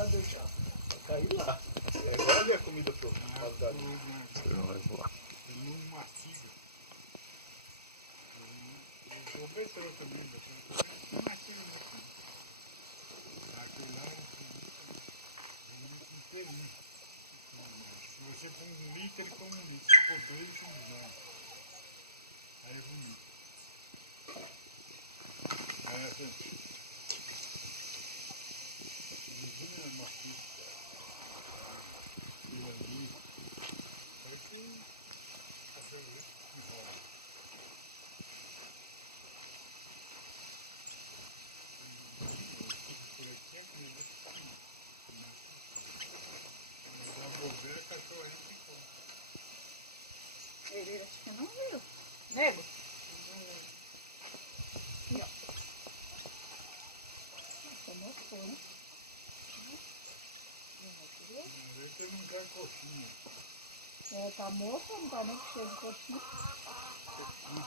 vai deixar. Vai cair lá. Agora ali a comida pro galinha. Não vai voar. Ele não mastiga. Eu vejo também, não mastiga muito. Aquele lá é um inteirinho. Se você põe 1 litro, ele come 1 litro. Se for 2, ele come 2. Aí é bonito. Aí essa vizinha é mastiga. E ali, aí tem cachorro que rola. Por aqui é coisa que tá mal. Mas dá bobeira, cachorro aí que come. Ele acho que não viu. Nego? Aqui, ó. Tomou fome. Às vezes ele não quer coxinha. É, tá moço, não tá nem cheio de coxinha. Não